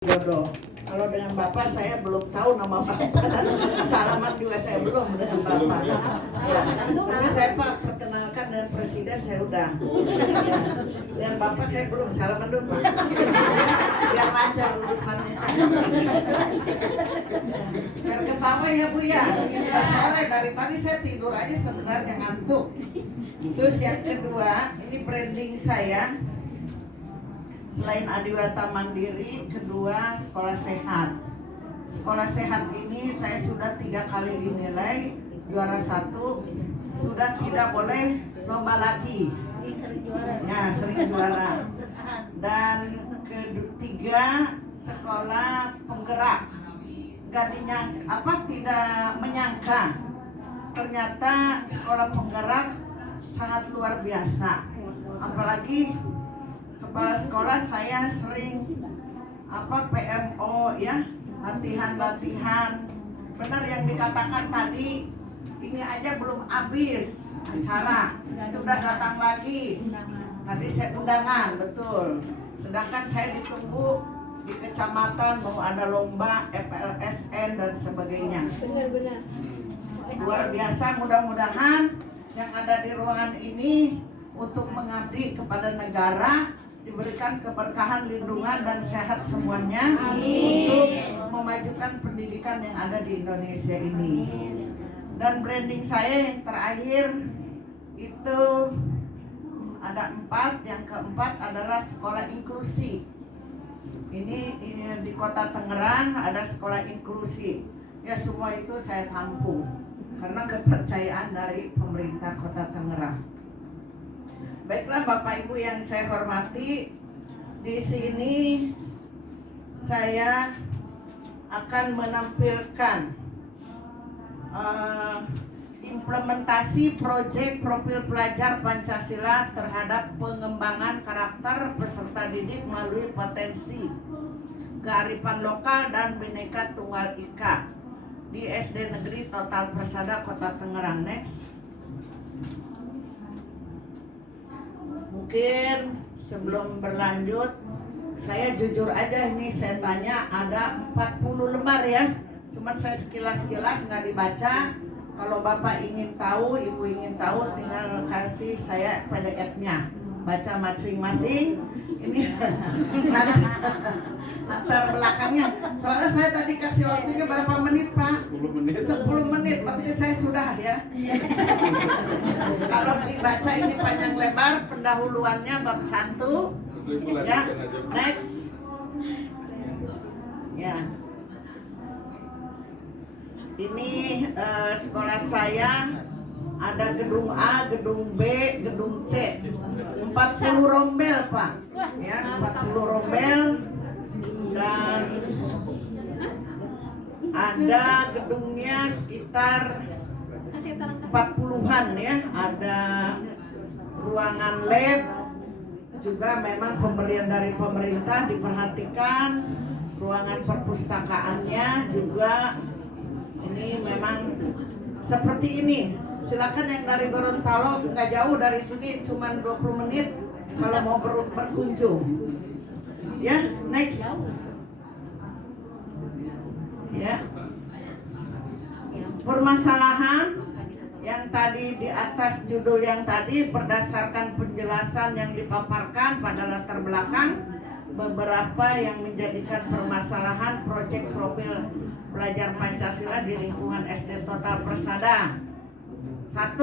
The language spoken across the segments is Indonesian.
jodoh. Kalau dengan Bapak saya belum tahu nama Bapak dan salaman juga saya belum dengan Bapak. Ya, tapi saya Pak perkenalkan dengan Presiden saya udah. Ya. Dengan Bapak saya belum salaman dulu Pak. Biar lancar urusannya. Biar ketawa ya Bu ya. Udah sore dari tadi saya tidur aja sebenarnya ngantuk. Terus yang kedua, ini branding saya. Selain Adiwata Mandiri, kedua sekolah sehat. Sekolah sehat ini saya sudah 3 kali dinilai juara 1, sudah tidak boleh lomba lagi. Ya, sering juara. Dan ketiga sekolah penggerak. Tidak menyangka ternyata sekolah penggerak sangat luar biasa. Apalagi kepala sekolah saya sering PMO ya, latihan. Benar yang dikatakan tadi, ini aja belum habis acara, sudah datang lagi. Tadi saya undangan, betul. Sedangkan saya ditunggu di kecamatan mau ada lomba FLSN dan sebagainya. Benar. Luar biasa, mudah-mudahan yang ada di ruangan ini untuk mengabdi kepada negara diberikan keberkahan, lindungan, dan sehat semuanya. Amin. Untuk memajukan pendidikan yang ada di Indonesia ini. Dan branding saya yang terakhir itu ada 4. Yang keempat adalah sekolah inklusi. Ini di Kota Tangerang ada sekolah inklusi. Ya, semua itu saya tampung karena kepercayaan dari pemerintah Kota Tangerang. Baiklah Bapak Ibu yang saya hormati, di sini saya akan menampilkan implementasi proyek profil pelajar Pancasila terhadap pengembangan karakter peserta didik melalui potensi kearifan lokal dan Bhinneka Tunggal Ika di SD Negeri Total Persada Kota Tangerang. Next. Mungkin sebelum berlanjut, saya jujur aja ini saya tanya ada 40 lembar ya. Cuman saya sekilas-sekilas nggak dibaca. Kalau Bapak ingin tahu, Ibu ingin tahu, tinggal kasih saya PDF-nya. Baca masing-masing. Ini latar belakangnya. Soalnya saya tadi kasih waktunya berapa menit Pak? 10 menit. 10 menit, berarti saya sudah ya. Kalau dibaca ini panjang lebar, pendahuluannya bab 1. Ya, next. Ya. Ini sekolah saya ada gedung A, gedung B, gedung C. 40 rombel Pak. Ya, 40 rombel. Dan ada gedungnya sekitar 40-an ya. Ada ruangan lab, juga memang pemberian dari pemerintah diperhatikan. Ruangan perpustakaannya juga ini memang seperti ini. Silakan yang dari Gorontalo, nggak jauh dari sini, cuma 20 menit kalau mau berkunjung. Ya, next. Ya. Permasalahan yang tadi di atas judul yang tadi berdasarkan penjelasan yang dipaparkan pada latar belakang beberapa yang menjadikan permasalahan proyek profil pelajar Pancasila di lingkungan SD Total Persada. 1.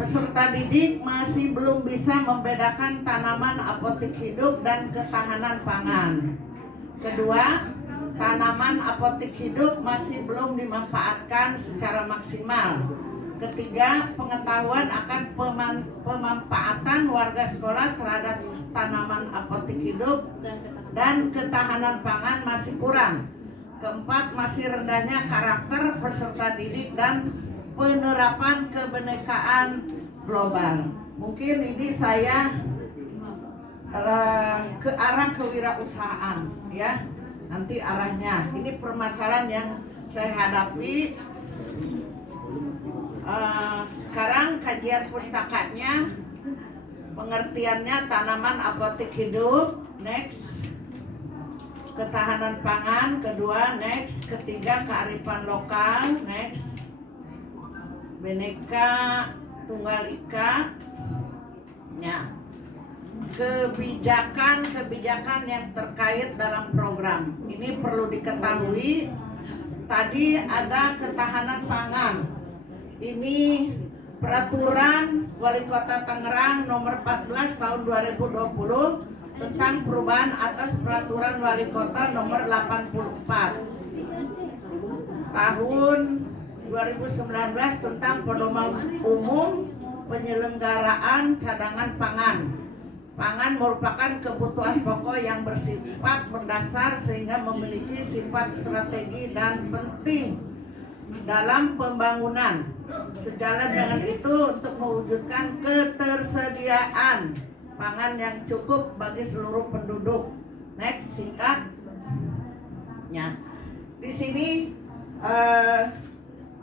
Peserta didik masih belum bisa membedakan tanaman apotik hidup dan ketahanan pangan. Kedua, tanaman apotik hidup masih belum dimanfaatkan secara maksimal. Ketiga, pengetahuan akan pemanfaatan warga sekolah terhadap tanaman apotik hidup dan ketahanan pangan masih kurang. Keempat, masih rendahnya karakter peserta didik dan penerapan kebinekaan global. Mungkin ini saya ke arah kewirausahaan ya. Nanti arahnya. Ini permasalahan yang saya hadapi. Sekarang kajian pustakanya, pengertiannya tanaman apotik hidup. Next. ketahanan pangan, kedua, next, ketiga kearifan lokal, next, Bhinneka Tunggal Ika, ya, kebijakan yang terkait dalam program. Ini perlu diketahui. Tadi ada ketahanan pangan. Ini peraturan Wali Kota Tangerang nomor 14 tahun 2020 tentang perubahan atas peraturan Wali Kota nomor 84 tahun 2019 tentang pedoman umum penyelenggaraan cadangan pangan. Pangan merupakan kebutuhan pokok yang bersifat mendasar sehingga memiliki sifat strategi dan penting dalam pembangunan. Sejalan dengan itu, untuk mewujudkan ketersediaan pangan yang cukup bagi seluruh penduduk. Next, singkat. Ya. Di sini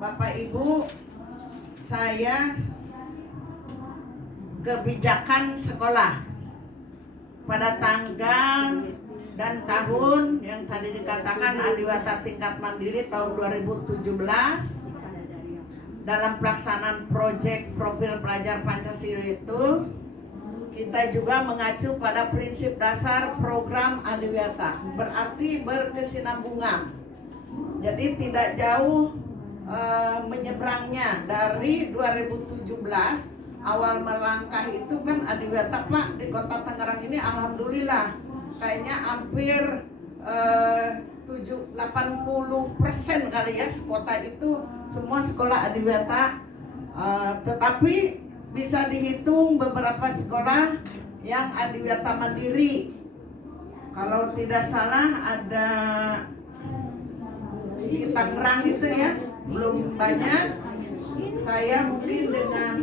Bapak Ibu, saya kebijakan sekolah pada tanggal dan tahun yang tadi dikatakan Adiwata tingkat mandiri tahun 2017 dalam pelaksanaan proyek profil pelajar Pancasila itu kita juga mengacu pada prinsip dasar program Adiwata, berarti berkesinambungan. Jadi tidak jauh menyeberangnya. Dari 2017 awal melangkah itu kan Adiwata Pak di Kota Tangerang ini alhamdulillah kayaknya hampir 80% kali ya sekota itu semua sekolah Adiwata, tetapi bisa dihitung beberapa sekolah yang Adiwata mandiri. Kalau tidak salah ada di Tangerang itu ya, belum banyak. Saya mungkin dengan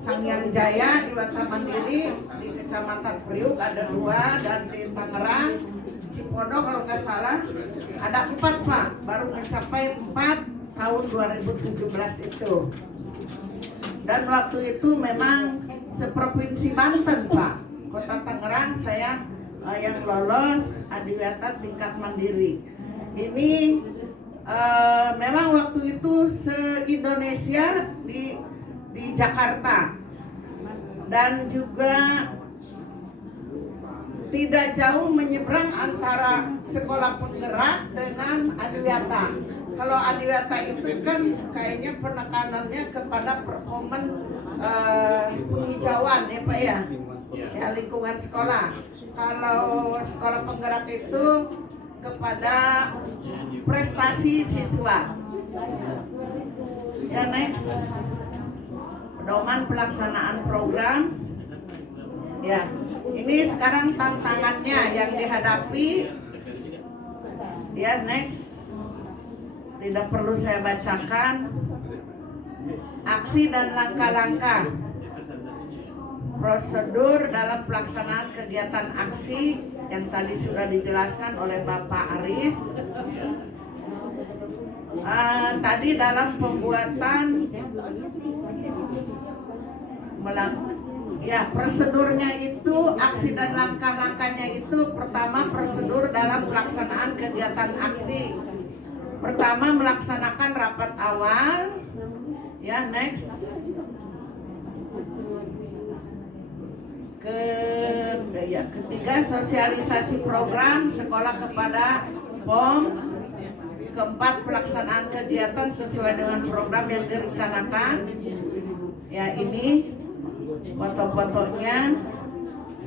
Sangyang Jaya Adiwata mandiri di Kecamatan Priuk ada 2, dan di Tangerang Cipondo kalau nggak salah ada 4 Pak, baru mencapai 4 tahun 2017 itu. Dan waktu itu memang seprovinsi Banten Pak, Kota Tangerang saya yang lolos Adiwata tingkat mandiri. Ini memang waktu itu se-Indonesia di Jakarta, dan juga tidak jauh menyeberang antara sekolah penggerak dengan Adiwata. Kalau Adiwata itu kan kayaknya penekanannya kepada performan penghijauan ya Pak ya, ya lingkungan sekolah. Kalau sekolah penggerak itu kepada prestasi siswa. Ya next, pedoman pelaksanaan program. Ya, ini sekarang tantangannya yang dihadapi. Ya next, tidak perlu saya bacakan. Aksi dan langkah-langkah prosedur dalam pelaksanaan kegiatan aksi yang tadi sudah dijelaskan oleh Bapak Aris. Tadi dalam pembuatan ya prosedurnya itu, aksi dan langkah-langkahnya itu, pertama prosedur dalam pelaksanaan kegiatan aksi. Pertama melaksanakan rapat awal. Ya next. Ketiga sosialisasi program sekolah kepada POM. Keempat pelaksanaan kegiatan sesuai dengan program yang direncanakan. Ya ini foto-fotonya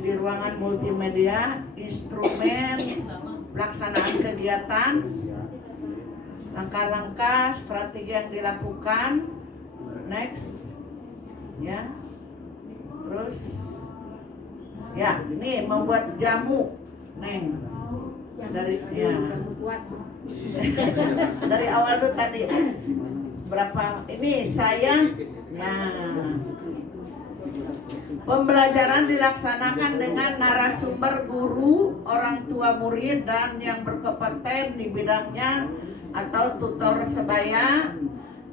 di ruangan multimedia, instrumen pelaksanaan kegiatan, langkah-langkah strategi yang dilakukan. Next, ya, terus, ya, ini membuat jamu, Neng, dari ya, dari awal tuh tadi berapa? Ini saya, ya. Pembelajaran dilaksanakan dengan narasumber guru, orang tua murid, dan yang berkompeten di bidangnya atau tutor sebaya.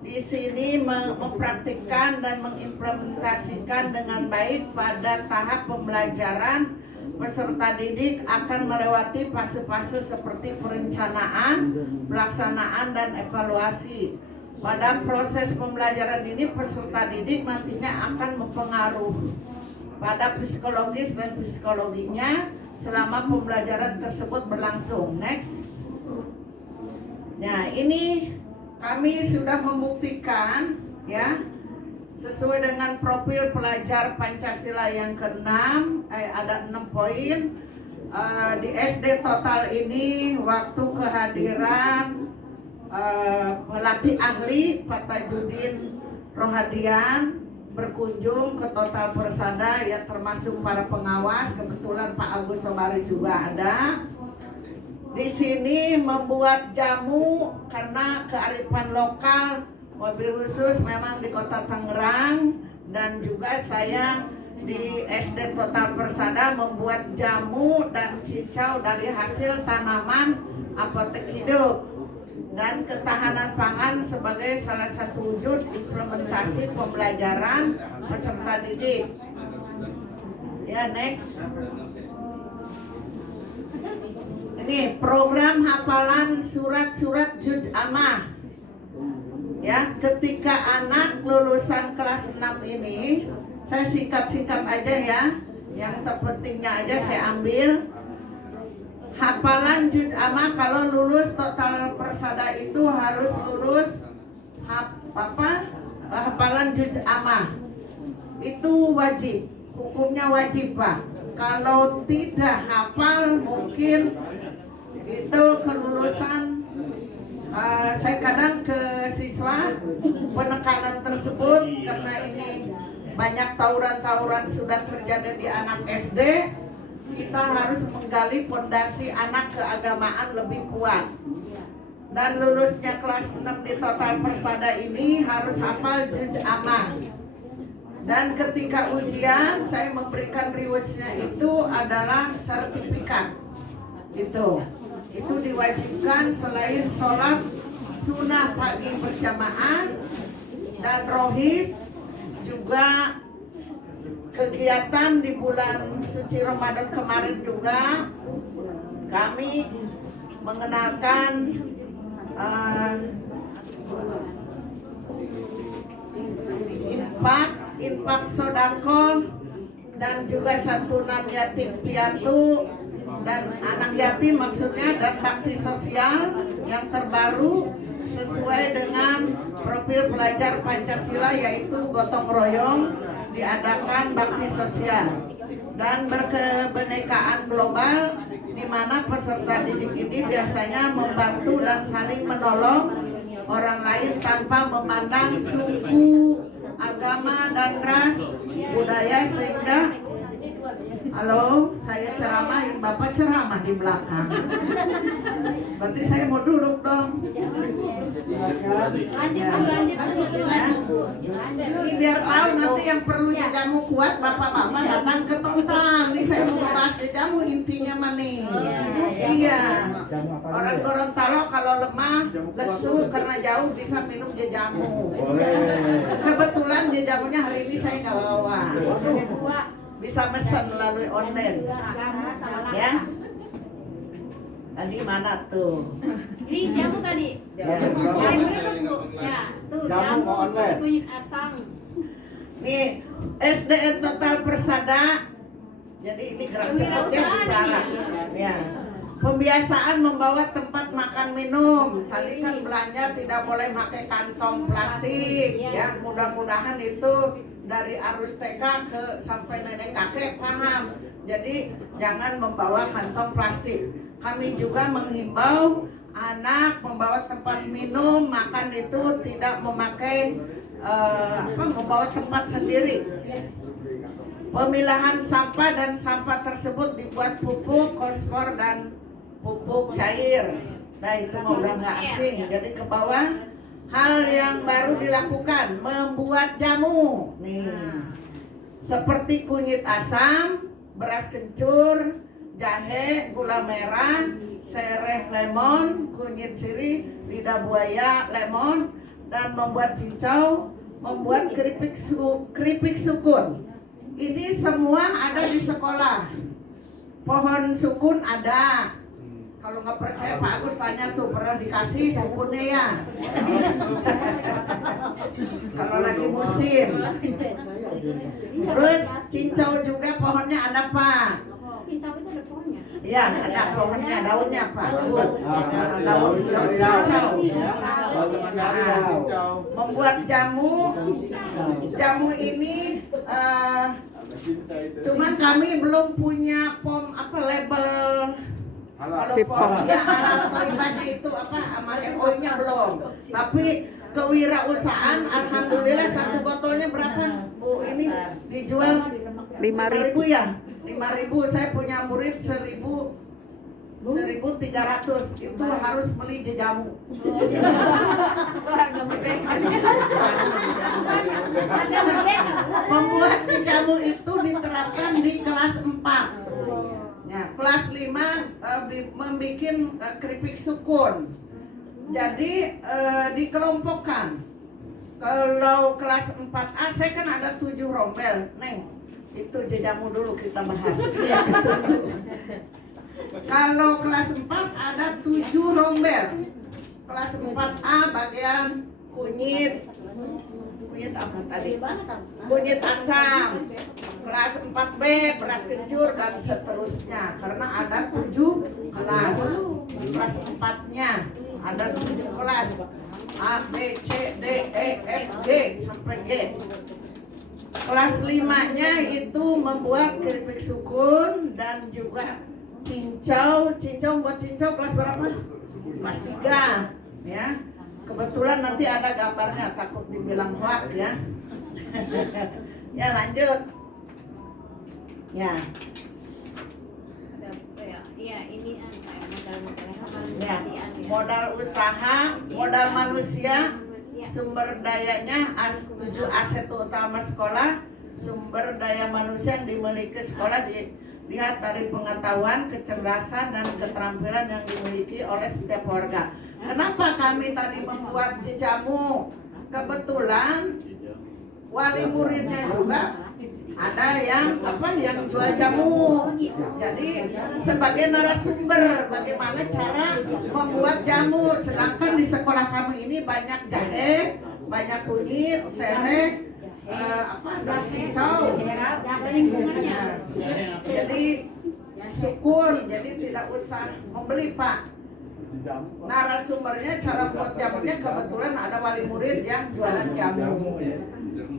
Di sini mempraktikkan dan mengimplementasikan dengan baik pada tahap pembelajaran peserta didik akan melewati fase-fase seperti perencanaan, pelaksanaan, dan evaluasi. Pada proses pembelajaran ini peserta didik nantinya akan mempengaruhi pada psikologis dan psikologinya selama pembelajaran tersebut berlangsung. Next. Nah, ini kami sudah membuktikan ya, sesuai dengan profil pelajar Pancasila yang ke-6, ada 6 poin. Di SD total ini waktu kehadiran pelatih ahli Pak Tajudin Rohadian berkunjung ke Total Persada ya, termasuk para pengawas, kebetulan Pak Agus Sobari juga ada. Di sini membuat jamu karena kearifan lokal, mobil khusus memang di Kota Tangerang, dan juga saya di SD Total Persada membuat jamu dan cicau dari hasil tanaman apotek hidup dan ketahanan pangan sebagai salah satu wujud implementasi pembelajaran peserta didik. Ya, next. Ini program hafalan surat-surat juz amah. Ya, ketika anak lulusan kelas 6 ini, saya singkat-singkat aja ya, yang terpentingnya aja saya ambil. Hafalan juz amah kalau lulus Total Persada itu harus lulus hafalan juz amah. Itu wajib, hukumnya wajib Pak. Kalau tidak hafal mungkin itu kelulusan. Saya kadang ke siswa penekanan tersebut karena ini banyak tawuran-tawuran sudah terjadi di anak SD. Kita harus menggali fondasi anak keagamaan lebih kuat. Dan lulusnya kelas 6 di Total Persada ini harus hafal juz amah. Dan ketika ujian saya memberikan rewardnya itu adalah sertifikat. Itu diwajibkan selain sholat sunnah pagi berjamaah dan rohis, juga kegiatan di bulan suci Ramadan kemarin juga kami mengenalkan infak sodako dan juga santunan yatim piatu dan anak yatim maksudnya, dan bakti sosial yang terbaru sesuai dengan profil pelajar Pancasila, yaitu gotong royong, diadakan bakti sosial dan berkebenekaan global, di mana peserta didik ini biasanya membantu dan saling menolong orang lain tanpa memandang suku, agama, dan ras, budaya, sehingga halo, saya ceramah, Bapak ceramah di belakang. Berarti saya mau duduk dong. Ya. Ini biar tahu nanti yang perlu jamu kuat, Bapak-bapak datang ke Total. Ini saya mau bahas jamu intinya mana? Iya. Orang Gorontalo kalau lemah, lesu karena jauh bisa minum jamu. Kebetulan jamunya hari ini saya nggak bawa. Bisa pesan melalui online ya. Tadi mana tuh? Ini jamu tadi. Jamu. Ya, tuh jamu kunyit asam. Nih SDN Total Persada. Jadi ini gerak cepatnya bicara. Ya. Pembiasaan membawa tempat makan minum. Tadi kan belanja tidak boleh pakai kantong plastik. Ya, mudah-mudahan itu dari arus TK ke sampai nenek kakek paham. Jadi jangan membawa kantong plastik. Kami juga menghimbau anak membawa tempat minum, makan itu tidak memakai membawa tempat sendiri. Pemilahan sampah dan sampah tersebut dibuat pupuk, konspor, dan pupuk cair. Nah itu mau udah nggak asing. Jadi ke bawah. Hal yang baru dilakukan, membuat jamu nih, seperti kunyit asam, beras kencur, jahe, gula merah, sereh lemon, kunyit sirih, lidah buaya, lemon, dan membuat cincau, membuat keripik sukun. Ini semua ada di sekolah. Pohon sukun ada. Kalau nggak percaya Pak Agus tanya tuh, pernah dikasih sukunnya ya? Kalau lagi musim. Terus cincau juga pohonnya ada Pak. Cincau itu ada pohonnya. Iya, ada pohonnya, daunnya Pak. Daun cincau. Membuat jamu ini cuman kami belum punya label. Kalau pom ya halal toibahnya itu sama MOI-nya belum. Tapi kewirausahaan alhamdulillah satu botolnya berapa? Bu, ini dijual 5.000 ya? 5.000. Saya punya murid 1.300 itu harus beli jamu. Membuat jamu itu diterapkan di kelas 4. Ya, kelas 5 membuat keripik sukun. Jadi dikelompokkan. Kalau kelas 4A saya kan ada 7 rombel. Neng, itu jamu dulu kita bahas. Kalau kelas 4 ada 7 rombel. Kelas 4A bagian kunyit apa tadi? Kunyit asam. Kelas 4B beras kencur dan seterusnya. Karena ada 7 kelas. Kelas 4-nya ada 7 kelas. A, B, C, D, E, F, G sampai G. Kelas 5-nya itu membuat keripik sukun dan juga cincau. Buat cincau kelas berapa? Kelas 3 ya. Kebetulan nanti ada gambarnya, takut dibilang hoak ya. Ya lanjut. Ya. Iya, ini Modal usaha, modal manusia, sumber dayanya 7 aset utama sekolah. Sumber daya manusia yang dimiliki sekolah dilihat dari pengetahuan, kecerdasan, dan keterampilan yang dimiliki oleh setiap warga. Kenapa kami tadi membuat jamu? Kebetulan wali muridnya juga ada yang jual jamu. Jadi sebagai narasumber bagaimana cara membuat jamu. Sedangkan di sekolah kami ini banyak jahe, banyak kunyit, serai, dan cincau. Jadi syukur, jadi tidak usah membeli Pak. Narasumbernya cara buat jamunya kebetulan ada wali murid yang jualan jamu.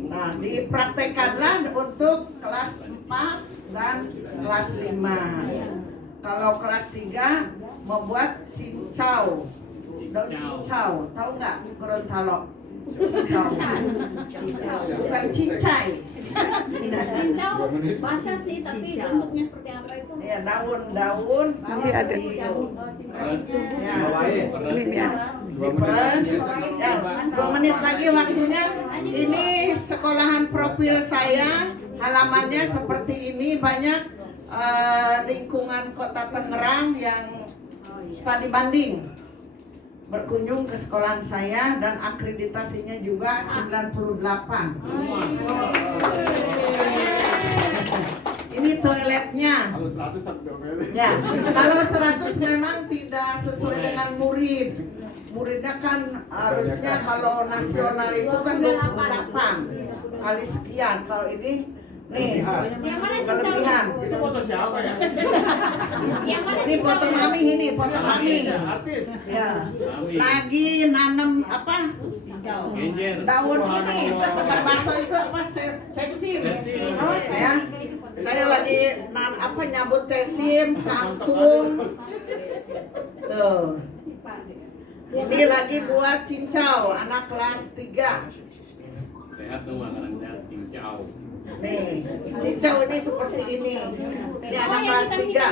Nah, dipraktekanlah untuk kelas 4 dan kelas 5. Kalau kelas 3 membuat cincau. Daun cincau, tahu nggak Gorontalo? Cincau. Bukan cincai. Cincau baca sih, tapi bentuknya seperti apa itu? Ya, daun-daun ada. diperes. Ya, 2 menit lagi waktunya. Ini sekolahan profil saya, halamannya seperti ini. Banyak lingkungan Kota Tangerang yang studi banding berkunjung ke sekolahan saya dan akreditasinya juga 98. Ini toiletnya. Ya, kalau 100 memang tidak sesuai dengan murid. Muridnya kan harusnya kalau nasional itu kan 28 kali sekian. Kalau ini nih kelebihan. Itu foto siapa ya? Ini foto mami, ini foto mami. Ya. Lagi nanam daun ini, bukan bakso itu cesim. Ya. Saya lagi nyabut cesim, kangkung. Tuh. Ini lagi buat cincau, anak kelas 3. Sehat tuh makanan sehat cincau. Nih, cincau ini seperti ini. Ini anak kelas 3.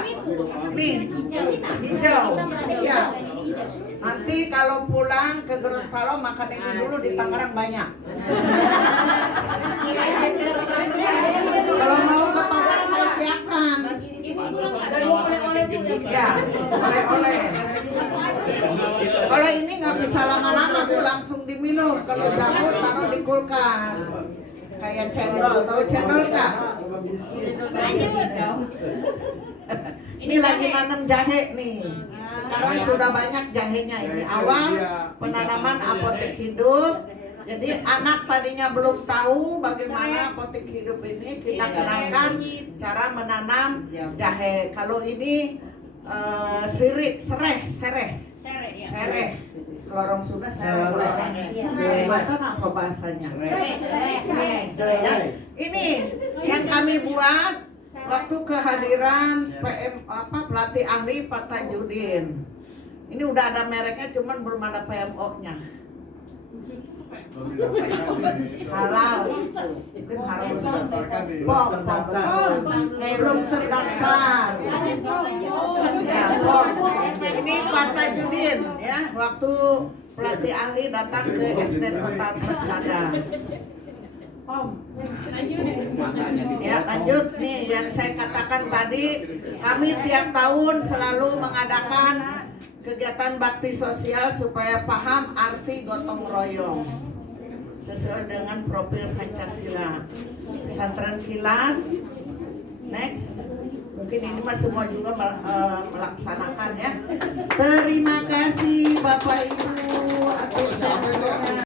Nih, hijau. Ya. Nanti kalau pulang ke Gorontalo makan ini dulu, di Tangerang banyak. Kalau mau ke Padang saya siapkan. Ya, oleh-oleh. Kalau ini nggak bisa lama-lama Bu, langsung diminum. Kalau jamu taruh di kulkas. Kayak cendol, tahu cendol nggak? Ini lagi nanam jahe nih. Sekarang sudah banyak jahenya. Ini awal penanaman apotek hidup. Jadi anak tadinya belum tahu bagaimana apotek hidup ini, kita kenalkan cara menanam jahe. Kalau ini sereh. Lorong Sunda sereh. Banten apa bahasanya? Ya, ini yang kami buat waktu kehadiran pelatih ahli Pak Tajudin. Ini udah ada mereknya, cuman belum ada PMO-nya. Halal gitu. Itu harus belum terdaftar. Ya, ini Pak Tajudin ya, waktu pelatih ahli datang ke SD Total Persada. Ya, lanjut nih yang saya katakan tadi, kami tiap tahun selalu mengadakan kegiatan bakti sosial supaya paham arti gotong royong sesuai dengan profil Pancasila. Pesantren Kilat, next. Mungkin ini mah semua juga melaksanakan ya. Terima kasih Bapak Ibu.